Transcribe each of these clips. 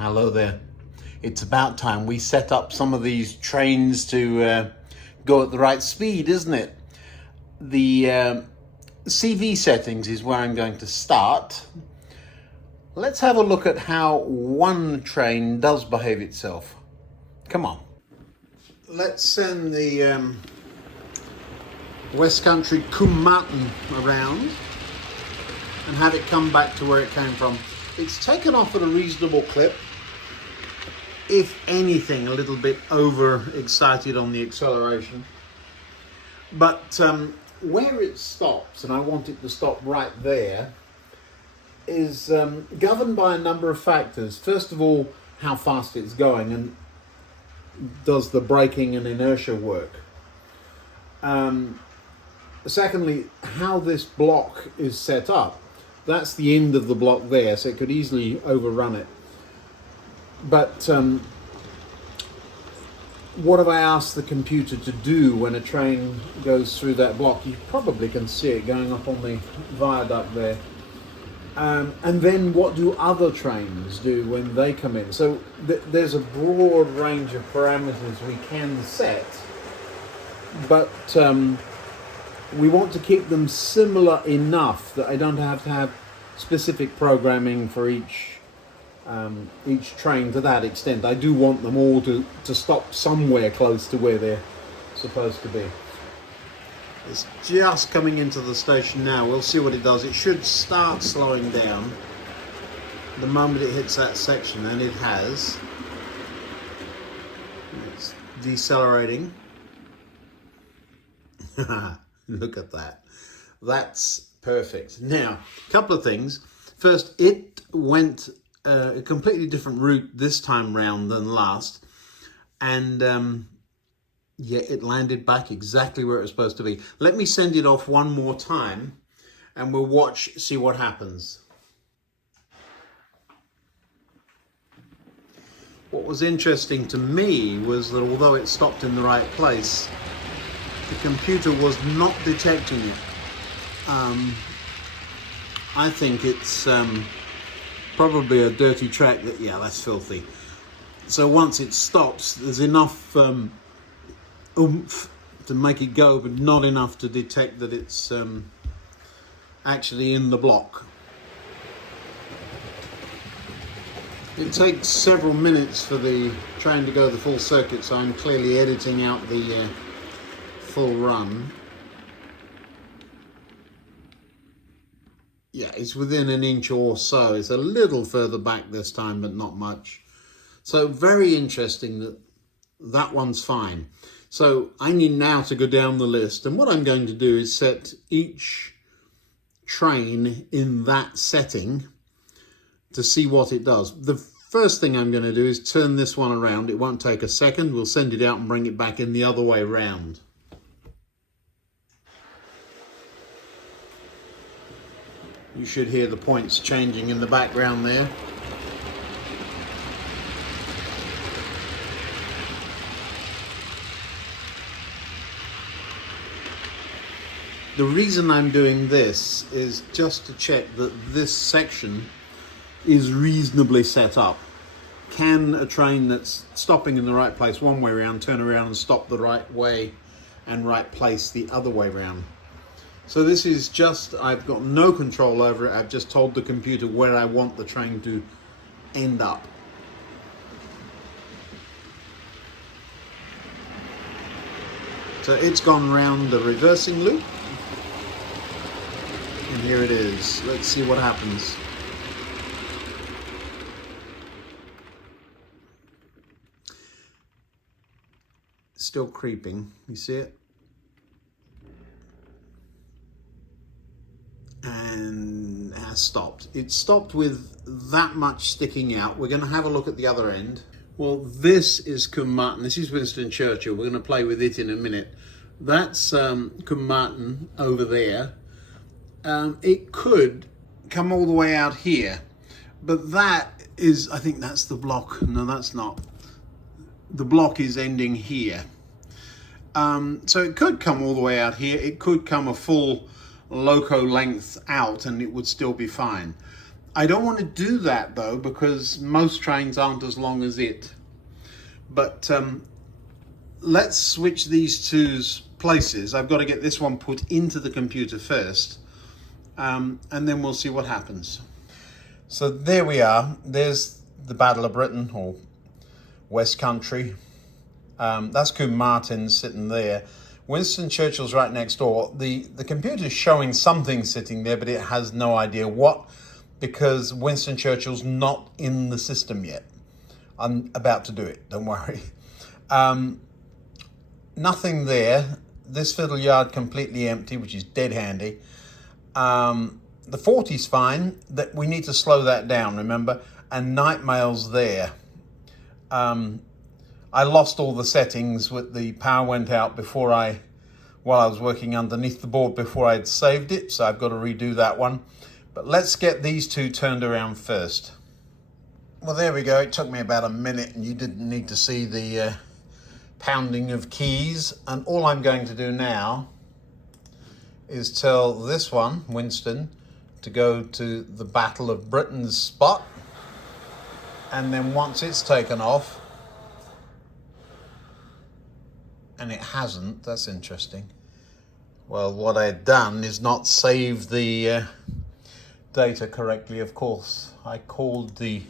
Hello there. It's about time we set up some of these trains to go at the right speed, isn't it? The CV settings is where I'm going to start. Let's have a look at how one train does behave itself. Come on. Let's send the West Country Kumatan around and have it come back to where it came from. It's taken off at a reasonable clip. If anything, a little bit overexcited on the acceleration. But where it stops, and I want it to stop right there, is governed by a number of factors. First of all, how fast it's going and does the braking and inertia work. Secondly, how this block is set up. That's the end of the block there, so it could easily overrun it. But what have I asked the computer to do when a train goes through that block? You probably can see it going up on the viaduct there. And then what do other trains do when they come in? So there's a broad range of parameters we can set, but we want to keep them similar enough that I don't have to have specific programming for each train to that extent. I do want them all to stop somewhere close to where they're supposed to be. It's just coming into the station now. We'll see what it does. It should start slowing down the moment it hits that section, and it has. It's decelerating. Look at that. That's perfect. Now, a couple of things. First, it went a completely different route this time round than last, and yeah, it landed back exactly where it was supposed to be. Let me send it off one more time and we'll see what happens. What was interesting to me was that although it stopped in the right place, the computer was not detecting it. I think it's probably a dirty track that, yeah, that's filthy. So once it stops, there's enough oomph to make it go, but not enough to detect that it's actually in the block. It takes several minutes for the train to go the full circuit, so I'm clearly editing out the full run. Yeah, it's within an inch or so. It's a little further back this time, but not much. So very interesting that that one's fine. So I need now to go down the list, and what I'm going to do is set each train in that setting to see what it does. The first thing I'm going to do is turn this one around. It won't take a second. We'll send it out and bring it back in the other way round. You should hear the points changing in the background there. The reason I'm doing this is just to check that this section is reasonably set up. Can a train that's stopping in the right place one way around turn around and stop the right way and right place the other way around? So this is just, I've got no control over it. I've just told the computer where I want the train to end up. So it's gone round the reversing loop. And here it is. Let's see what happens. Still creeping. You see it? And has stopped. It stopped with that much sticking out. We're going to have a look at the other end. Well, this is Kumatan. This is Winston Churchill. We're going to play with it in a minute. That's Kumatan over there. It could come all the way out here, but that is, I think that's the block. No, that's not. The block is ending here. So it could come all the way out here. It could come a full loco length out and it would still be fine. I don't want to do that though, because most trains aren't as long as it. But let's switch these two's places. I've got to get this one put into the computer first, and then we'll see what happens. So there we are. There's the Battle of Britain, or West Country. That's Combe Martin sitting there. Winston Churchill's right next door. The computer's showing something sitting there, but it has no idea what, because Winston Churchill's not in the system yet. I'm about to do it, don't worry. Nothing there. This fiddle yard completely empty, which is dead handy. The 40's fine. That we need to slow that down, remember? And night mail's there. I lost all the settings with the power went out while I was working underneath the board before I'd saved it, so I've got to redo that one. But let's get these two turned around first. Well, there we go. It took me about a minute, and you didn't need to see the pounding of keys. And all I'm going to do now is tell this one, Winston, to go to the Battle of Britain's spot. And then once it's taken off, and it hasn't, that's interesting. Well, what I had done is not save the data correctly, of course. I called the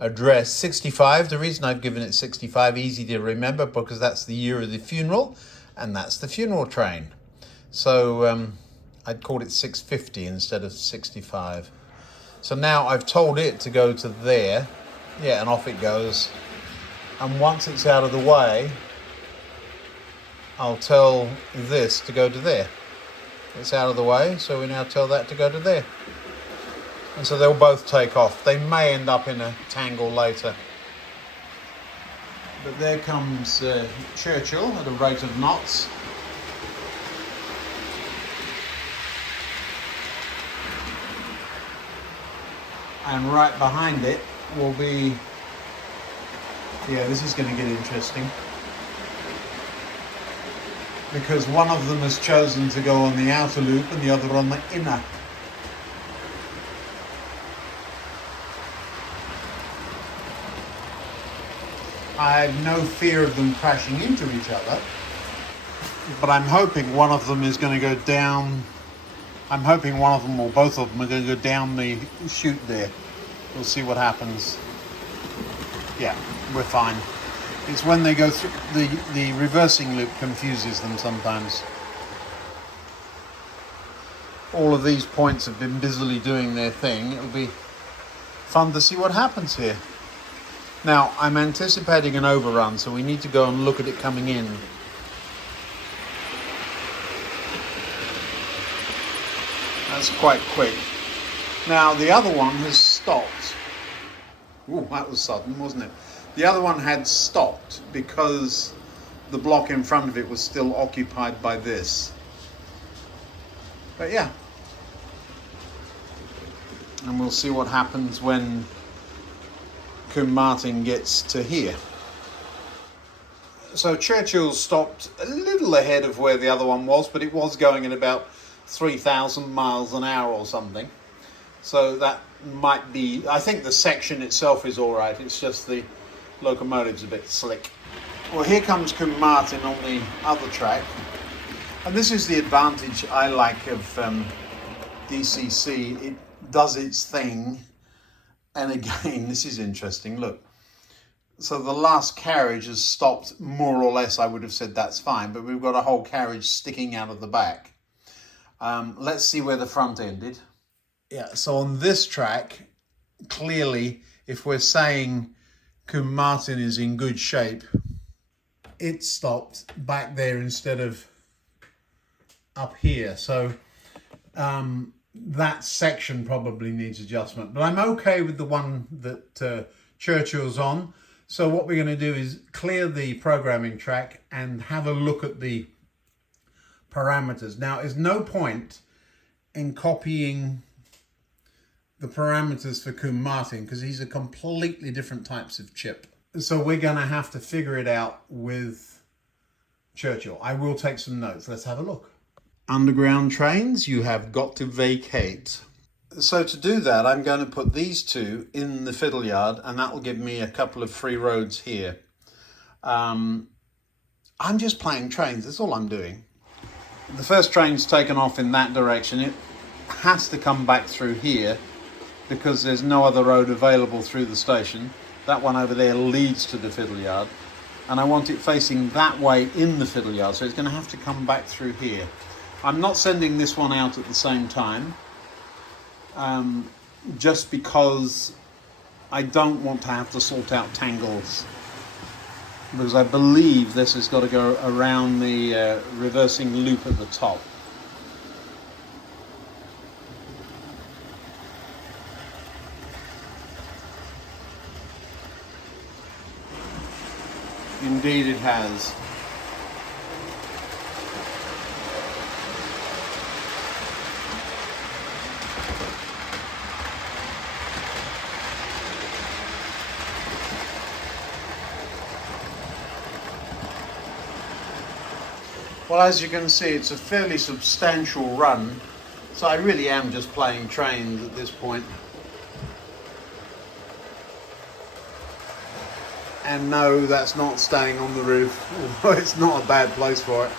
address 65. The reason I've given it 65, easy to remember, because that's the year of the funeral, and that's the funeral train. So I'd called it 650 instead of 65. So now I've told it to go to there. Yeah, and off it goes. And once it's out of the way, I'll tell this to go to there. It's out of the way, so we now tell that to go to there. And so they'll both take off. They may end up in a tangle later. But there comes Churchill at a rate of knots. And right behind it will be, yeah, this is going to get interesting, because one of them has chosen to go on the outer loop and the other on the inner. I have no fear of them crashing into each other, but I'm hoping one of them is going to go down. I'm hoping one of them or both of them are going to go down the chute there. We'll see what happens. Yeah, we're fine. It's when they go through the reversing loop confuses them sometimes. All of these points have been busily doing their thing. It'll be fun to see what happens here. Now, I'm anticipating an overrun, so we need to go and look at it coming in. That's quite quick. Now, the other one has stopped. Ooh, that was sudden, wasn't it? The other one had stopped because the block in front of it was still occupied by this. But yeah. And we'll see what happens when Combe Martin gets to here. So Churchill stopped a little ahead of where the other one was, but it was going at about 3,000 miles an hour or something. So that might be, I think the section itself is all right. It's just the locomotive's a bit slick. Well, here comes Combe Martin on the other track. And this is the advantage I like of DCC. It does its thing. And again, this is interesting. Look. So the last carriage has stopped more or less. I would have said that's fine. But we've got a whole carriage sticking out of the back. Let's see where the front ended. Yeah, so on this track, clearly, if we're saying Combe Martin is in good shape, it stopped back there instead of up here. So that section probably needs adjustment. But I'm okay with the one that Churchill's on. So what we're going to do is clear the programming track and have a look at the parameters. Now, there's no point in copying the parameters for Combe Martin because these are completely different types of chip. So we're going to have to figure it out with Churchill. I will take some notes. Let's have a look. Underground trains, you have got to vacate. So to do that, I'm going to put these two in the fiddle yard, and that will give me a couple of free roads here. I'm just playing trains, that's all I'm doing. The first train's taken off in that direction. It has to come back through here because there's no other road available through the station. That one over there leads to the fiddle yard, and I want it facing that way in the fiddle yard, so it's going to have to come back through here. I'm not sending this one out at the same time, just because I don't want to have to sort out tangles, because I believe this has got to go around the reversing loop at the top. Indeed it has. Well, as you can see, it's a fairly substantial run, so I really am just playing trains at this point. And no, that's not staying on the roof, although it's not a bad place for it.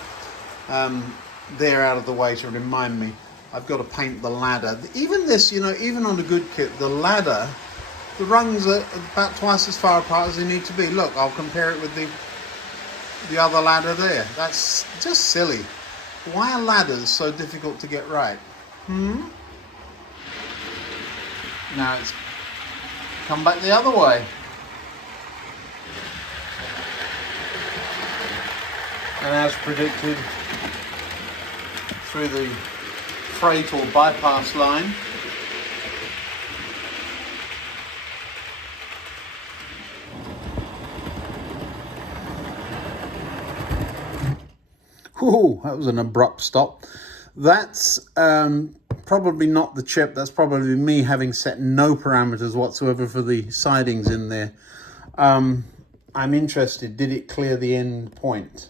They're out of the way to remind me. I've got to paint the ladder. Even this, you know, even on a good kit, the ladder, the rungs are about twice as far apart as they need to be. Look, I'll compare it with the other ladder there. That's just silly. Why are ladders so difficult to get right? Now it's come back the other way. And as predicted, through the freight or bypass line. Whoa, that was an abrupt stop. That's probably not the chip. That's probably me having set no parameters whatsoever for the sidings in there. I'm interested, did it clear the end point?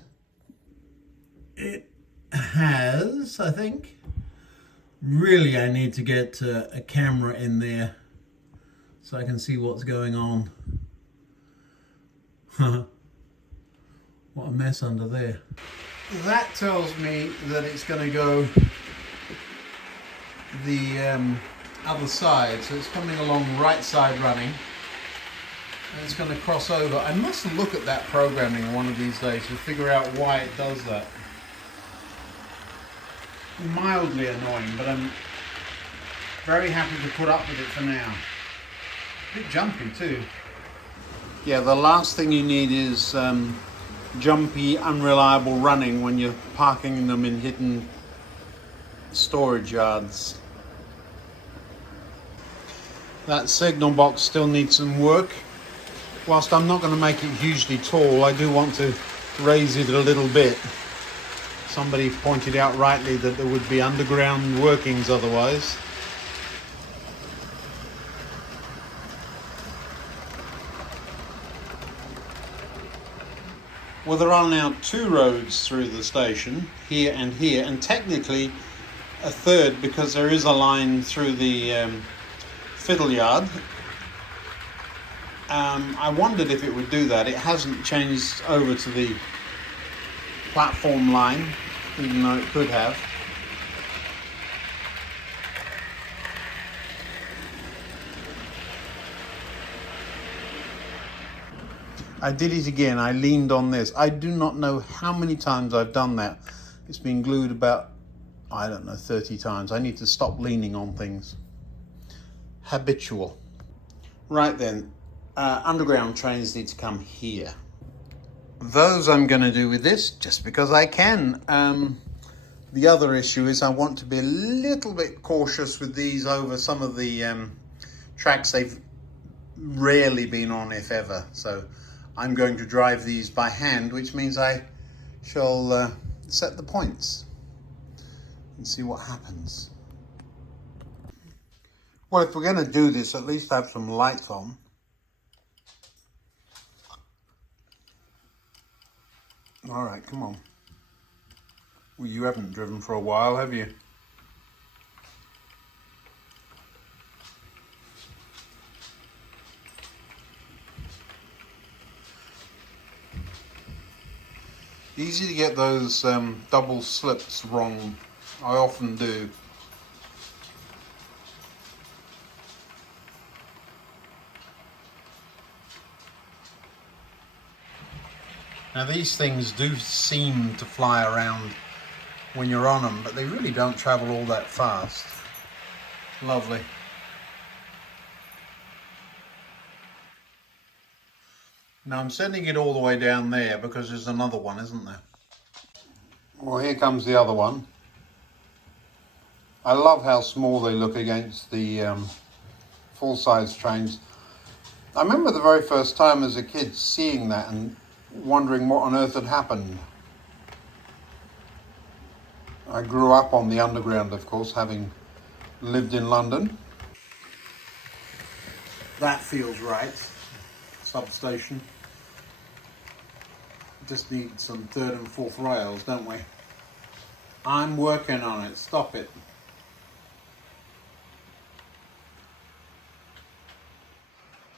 It has, I think. Really, I need to get a camera in there so I can see what's going on. What a mess under there. That tells me that it's going to go the other side, so it's coming along right side running, and it's going to cross over. I must look at that programming one of these days to figure out why it does that. Mildly annoying, but I'm very happy to put up with it for now. A bit jumpy too. Yeah, the last thing you need is jumpy, unreliable running when you're parking them in hidden storage yards. That signal box still needs some work. Whilst I'm not going to make it hugely tall, I do want to raise it a little bit. Somebody pointed out rightly that there would be underground workings otherwise. Well, there are now two roads through the station, here, and technically a third because there is a line through the fiddle yard. I wondered if it would do that. It hasn't changed over to the platform line, even though it could have. I did it again. I leaned on this. I do not know how many times I've done that. It's been glued about, I don't know, 30 times. I need to stop leaning on things. Habitual. Right then, underground trains need to come here. Those I'm going to do with this just because I can. The other issue is I want to be a little bit cautious with these over some of the tracks they've rarely been on, if ever. So I'm going to drive these by hand, which means I shall set the points and see what happens. Well, if we're going to do this, at least have some lights on. All right, come on. Well, you haven't driven for a while, have you? Easy to get those double slips wrong. I often do. Now these things do seem to fly around when you're on them, but they really don't travel all that fast. Lovely. Now I'm sending it all the way down there because there's another one, isn't there? Well, here comes the other one. I love how small they look against the full-size trains. I remember the very first time as a kid seeing that and wondering what on earth had happened. I grew up on the Underground, of course, having lived in London. That feels right. Substation. Just need some third and fourth rails, don't we? I'm working on it. Stop it.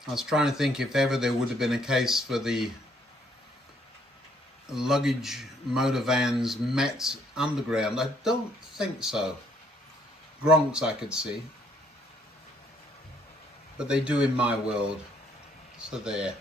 I was trying to think if ever there would have been a case for the luggage motor vans met Underground. I don't think so. Gronks I could see, but they do in my world, so there.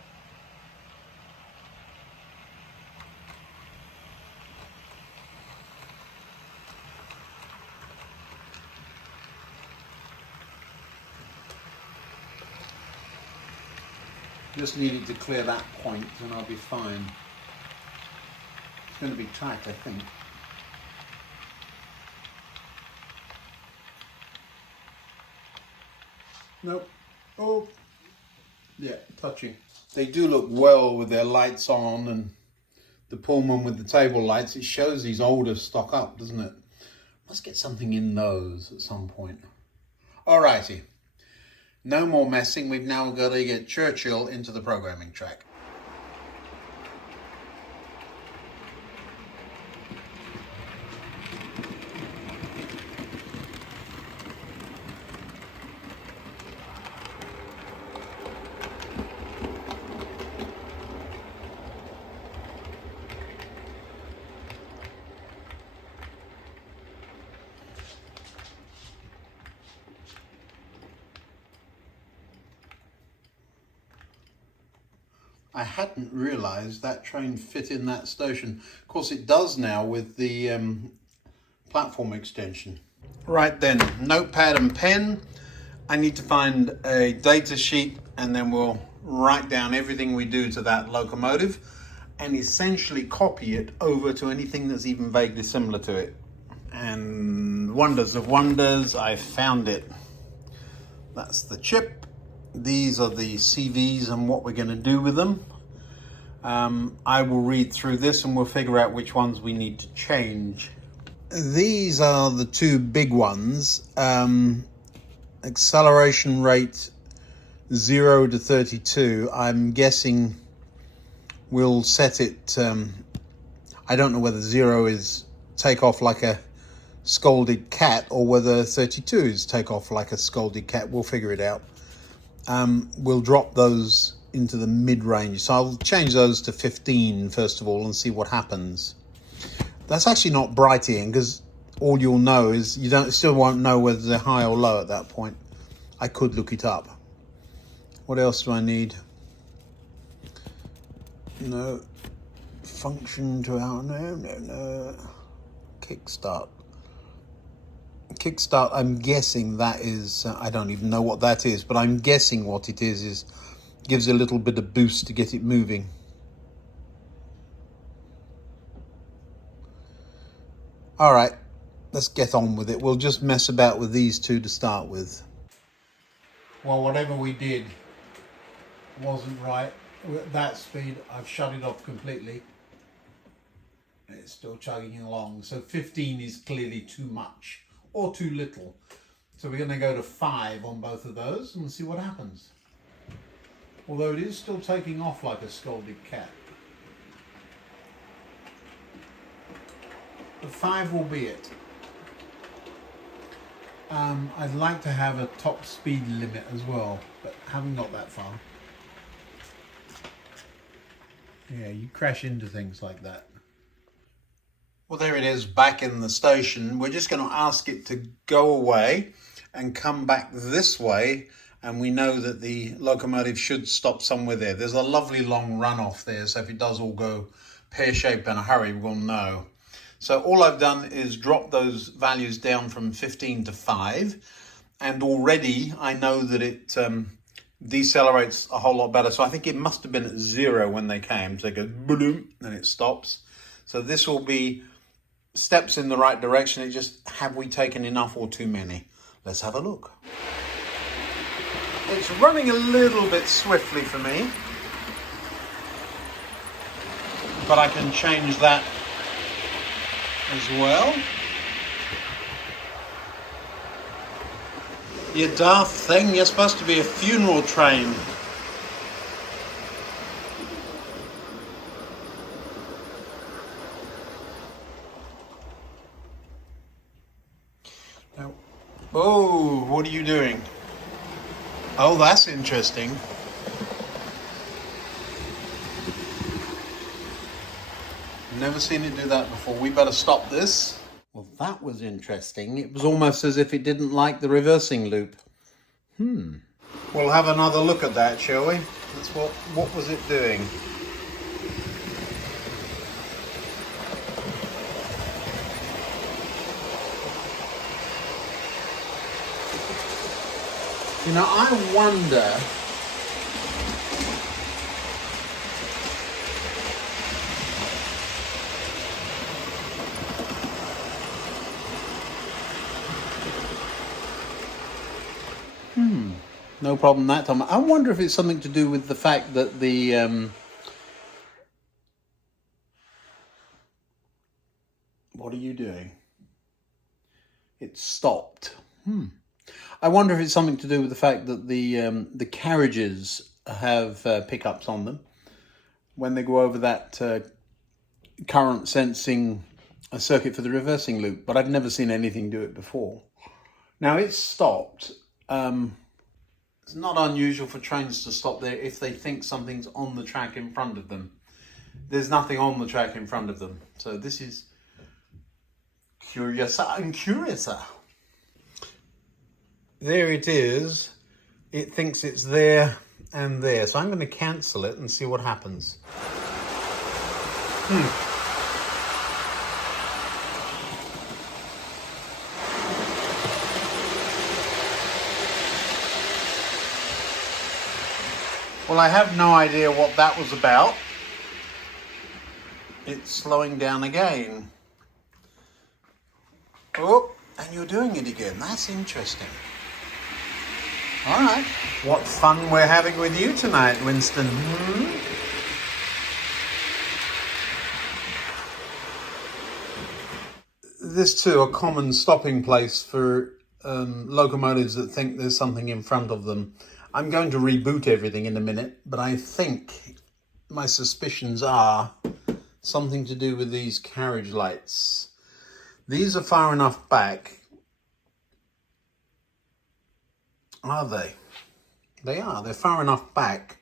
Just needed to clear that point and I'll be fine. It's going to be tight, I think. Nope. Oh, yeah, touching. They do look well with their lights on and the Pullman with the table lights. It shows these older stock up, doesn't it? Must get something in those at some point. Alrighty. No more messing. We've now got to get Churchill into the programming track. I hadn't realised that train fit in that station. Of course it does now with the platform extension. Right then, notepad and pen. I need to find a data sheet and then we'll write down everything we do to that locomotive and essentially copy it over to anything that's even vaguely similar to it. And wonders of wonders, I found it. That's the chip. These are the CVs and what we're going to do with them. I will read through this and we'll figure out which ones we need to change. These are the two big ones. Acceleration rate 0 to 32. I'm guessing we'll set it, I don't know whether 0 is take off like a scolded cat or whether 32 is take off like a scolded cat. We'll figure it out. We'll drop those into the mid-range. So I'll change those to 15 first of all and see what happens. That's actually not bright Ian, because all you'll know is you still won't know whether they're high or low at that point. I could look it up. What else do I need? No. Function to out. No. Kickstart. Kickstart, I'm guessing that is, I don't even know what that is, but I'm guessing what it is gives a little bit of boost to get it moving. All right, let's get on with it. We'll just mess about with these two to start with. Well, whatever we did wasn't right. At that speed, I've shut it off completely. It's still chugging along. So 15 is clearly too much or too little. So we're going to go to 5 on both of those and see what happens. Although it is still taking off like a scolded cat. But 5 will be it. I'd like to have a top speed limit as well, but haven't got that far. Yeah, you crash into things like that. Well, there it is back in the station. We're just going to ask it to go away and come back this way, and we know that the locomotive should stop somewhere there. There's a lovely long runoff there, so if it does all go pear-shaped in a hurry, we'll know. So all I've done is drop those values down from 15 to 5, and already I know that it decelerates a whole lot better. So I think it must have been at 0 when they came. So it goes boom, and it stops. So this will be steps in the right direction. It just, have we taken enough or too many? Let's have a look. It's running a little bit swiftly for me, but I can change that as well. You daft thing, you're supposed to be a funeral train. Now, oh, what are you doing? Oh, that's interesting. Never seen it do that before. We better stop this. Well, that was interesting. It was almost as if it didn't like the reversing loop. We'll have another look at that, shall we? That's what was it doing? You know, I wonder no problem that time. I wonder if it's something to do with the fact that the what are you doing? It stopped. I wonder if it's something to do with the fact that the carriages have pickups on them when they go over that current sensing circuit for the reversing loop. But I've never seen anything do it before. Now it's stopped. It's not unusual for trains to stop there if they think something's on the track in front of them. There's nothing on the track in front of them. So this is curiouser and curiouser. There it is. It thinks it's there and there. So I'm going to cancel it and see what happens. Well, I have no idea what that was about. It's slowing down again. Oh, and you're doing it again. That's interesting. All right. What fun we're having with you tonight, Winston. This too, a common stopping place for locomotives that think there's something in front of them. I'm going to reboot everything in a minute, but I think my suspicions are something to do with these carriage lights. These are far enough back. Are they? They are. They're far enough back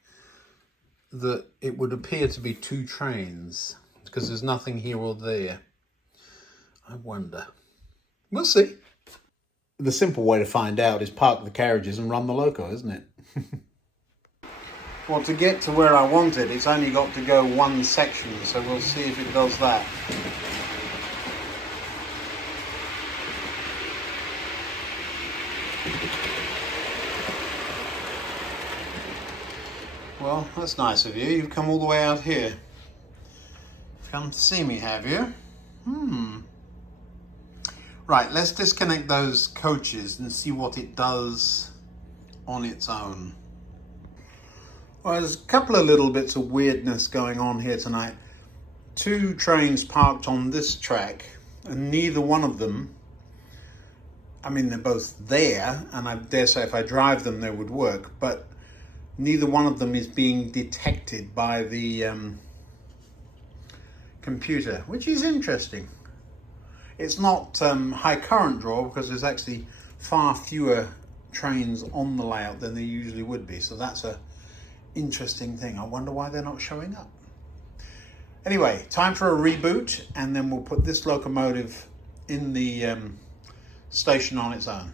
that it would appear to be two trains because there's nothing here or there. I wonder. We'll see. The simple way to find out is park the carriages and run the loco, isn't it? Well, to get to where I want it, it's only got to go one section, so we'll see if it does that. Well, that's nice of you. You've come all the way out here. Come to see me, have you? Right, let's disconnect those coaches and see what it does on its own. Well, there's a couple of little bits of weirdness going on here tonight. Two trains parked on this track, and neither one of them, I mean, they're both there, and I dare say if I drive them, they would work, but neither one of them is being detected by the computer, which is interesting. It's not high current draw because there's actually far fewer trains on the layout than there usually would be. So that's a interesting thing. I wonder why they're not showing up. Anyway, time for a reboot, and then we'll put this locomotive in the station on its own.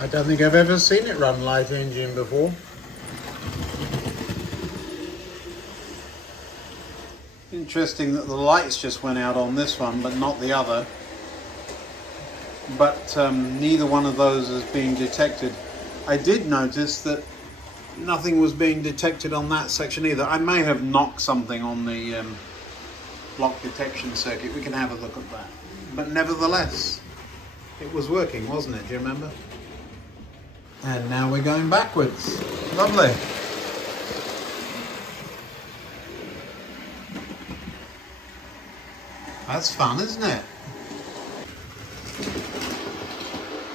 I don't think I've ever seen it run light engine before. Interesting that the lights just went out on this one, but not the other. But neither one of those is being detected. I did notice that nothing was being detected on that section either. I may have knocked something on the block detection circuit. We can have a look at that. But nevertheless, it was working, wasn't it? Do you remember? And now we're going backwards. Lovely. That's fun, isn't it?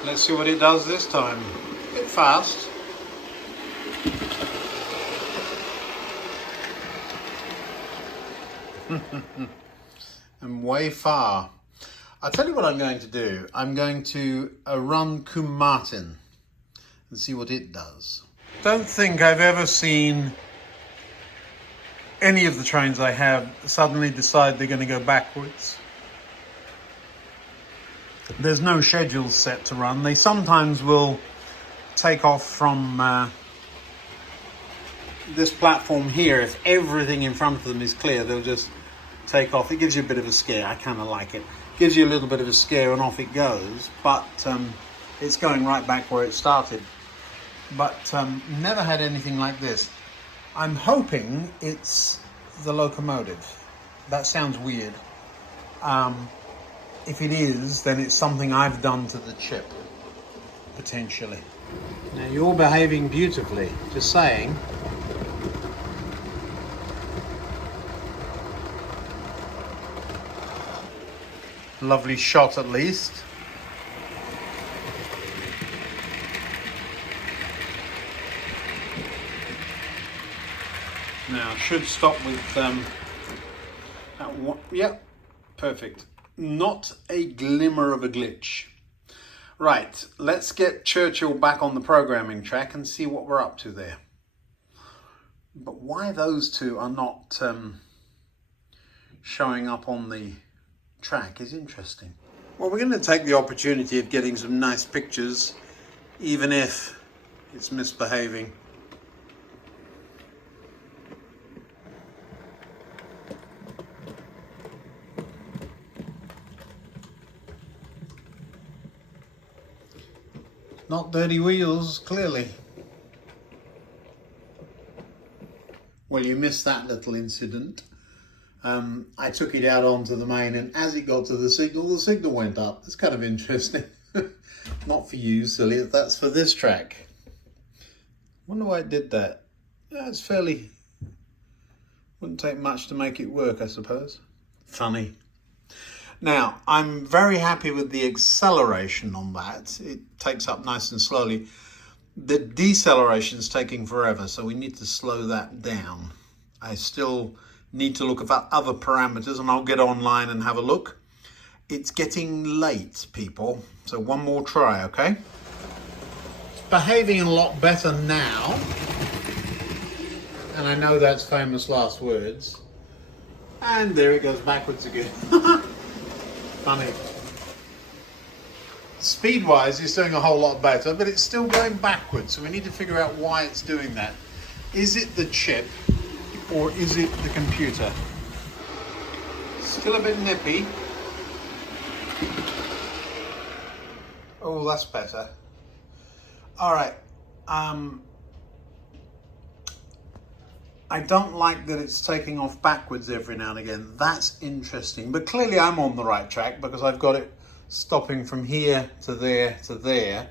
Let's see what it does this time. A bit fast. And way far. I'll tell you what I'm going to do. I'm going to run Cum Martin and see what it does. Don't think I've ever seen any of the trains I have suddenly decide they're going to go backwards. There's no schedule set to run. They sometimes will take off from this platform here. If everything in front of them is clear, they'll just take off. It gives you a bit of a scare. I kind of like it. Gives you a little bit of a scare and off it goes, but it's going right back where it started. But never had anything like this. I'm hoping it's the locomotive. That sounds weird. If it is, then it's something I've done to the chip, potentially. Now you're behaving beautifully, just saying. Lovely shot at least. Now should stop with that one. Yep, perfect. Not a glimmer of a glitch. Right, let's get Churchill back on the programming track and see what we're up to there. But why those two are not showing up on the track is interesting. Well, we're going to take the opportunity of getting some nice pictures, even if it's misbehaving. Not dirty wheels, clearly. Well, you missed that little incident. I took it out onto the main, and as it got to the signal went up. It's kind of interesting. Not for you, silly. That's for this track. Wonder why it did that. Yeah, it's fairly... Wouldn't take much to make it work, I suppose. Funny. Now, I'm very happy with the acceleration on that. It takes up nice and slowly. The deceleration is taking forever, so we need to slow that down. I still need to look at other parameters, and I'll get online and have a look. It's getting late, people, so one more try, okay? It's behaving a lot better now, and I know that's famous last words. And there it goes backwards again. Funny. Speed-wise, it's doing a whole lot better, but it's still going backwards, so we need to figure out why it's doing that. Is it the chip, or is it the computer? Still a bit nippy. Oh, that's better. All right. I don't like that it's taking off backwards every now and again. That's interesting. But clearly I'm on the right track because I've got it stopping from here to there to there.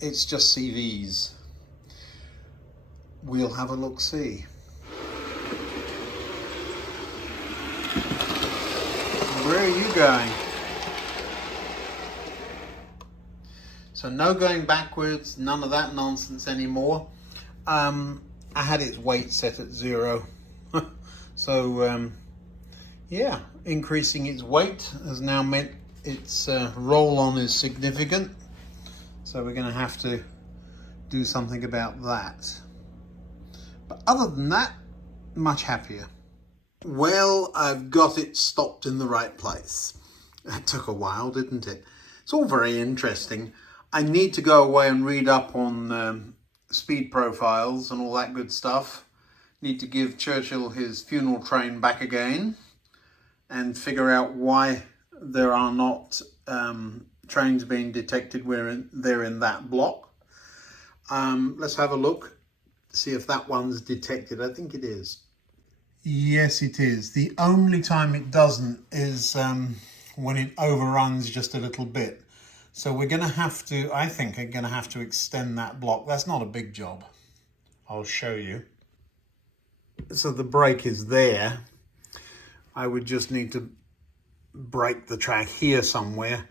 It's just CVs. We'll have a look-see. Where are you going? So no going backwards, none of that nonsense anymore. I had its weight set at 0. So yeah, increasing its weight has now meant its roll-on is significant. So we're going to have to do something about that. But other than that, much happier. Well, I've got it stopped in the right place. It took a while, didn't it? It's all very interesting. I need to go away and read up on speed profiles and all that good stuff. Need to give Churchill his funeral train back again and figure out why there are not trains being detected where they're in that block. Let's have a look, see if that one's detected. I think it is. Yes, it is. The only time it doesn't is when it overruns just a little bit. So we're going to have to, I think we're going to have to extend that block. That's not a big job. I'll show you. So the brake is there. I would just need to break the track here somewhere.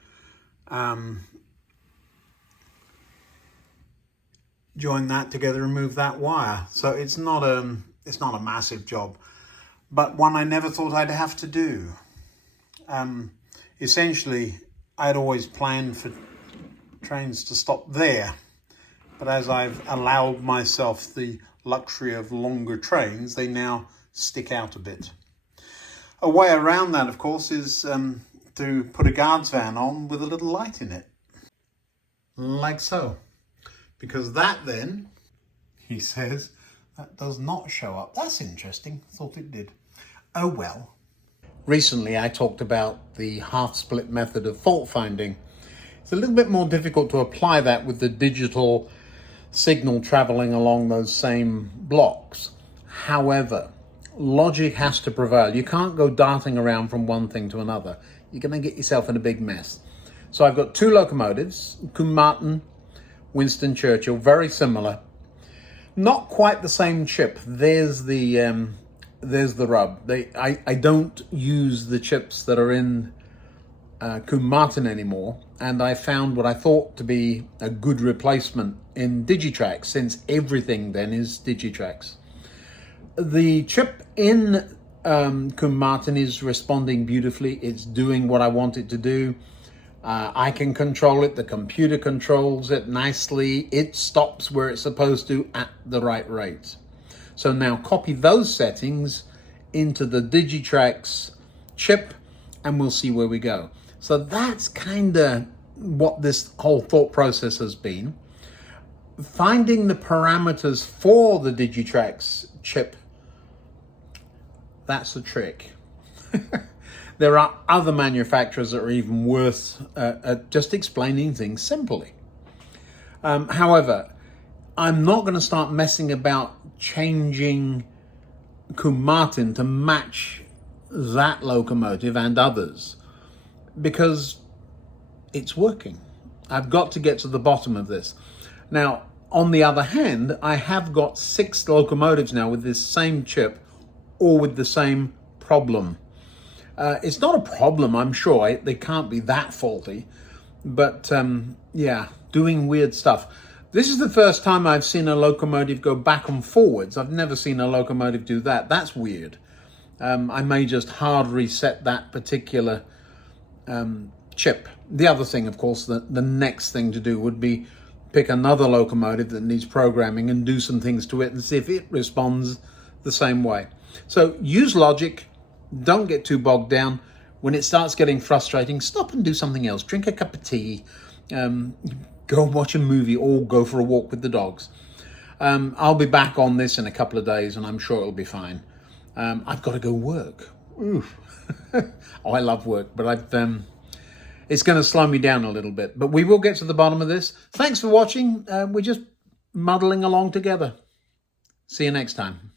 Join that together and move that wire. So it's not a massive job, but one I never thought I'd have to do. Essentially, I'd always planned for trains to stop there, but as I've allowed myself the luxury of longer trains, they now stick out a bit. A way around that, of course, is to put a guards van on with a little light in it. Like so. Because that then, he says, that does not show up. That's interesting. Thought it did. Oh well. Recently I talked about the half-split method of fault finding. It's a little bit more difficult to apply that with the digital signal traveling along those same blocks. However, logic has to prevail. You can't go darting around from one thing to another. You're going to get yourself in a big mess. So I've got two locomotives, Carmarthen, Winston Churchill, very similar. Not quite the same chip. There's the rub. I don't use the chips that are in Carmarthen anymore, and I found what I thought to be a good replacement in Digitrax, since everything then is Digitrax. The chip in Carmarthen is responding beautifully. It's doing what I want it to do. I can control it. The computer controls it nicely. It stops where it's supposed to at the right rate. So now copy those settings into the Digitrax chip and we'll see where we go. So that's kind of what this whole thought process has been. Finding the parameters for the Digitrax chip, that's the trick. There are other manufacturers that are even worse at just explaining things simply. However, I'm not going to start messing about changing Carmarthen to match that locomotive and others, because it's working. I've got to get to the bottom of this. Now, on the other hand, I have got 6 locomotives now with this same chip or with the same problem. It's not a problem, I'm sure. They can't be that faulty. But yeah, doing weird stuff. This is the first time I've seen a locomotive go back and forwards. I've never seen a locomotive do that. That's weird. I may just hard reset that particular chip. The other thing, of course, the next thing to do would be pick another locomotive that needs programming and do some things to it and see if it responds the same way. So use logic. Don't get too bogged down. When it starts getting frustrating, stop and do something else. Drink a cup of tea, go and watch a movie, or go for a walk with the dogs. I'll be back on this in a couple of days and I'm sure it'll be fine. I've got to go work. Oof. Oh, I love work, but it's going to slow me down a little bit. But we will get to the bottom of this. Thanks for watching. We're just muddling along together. See you next time.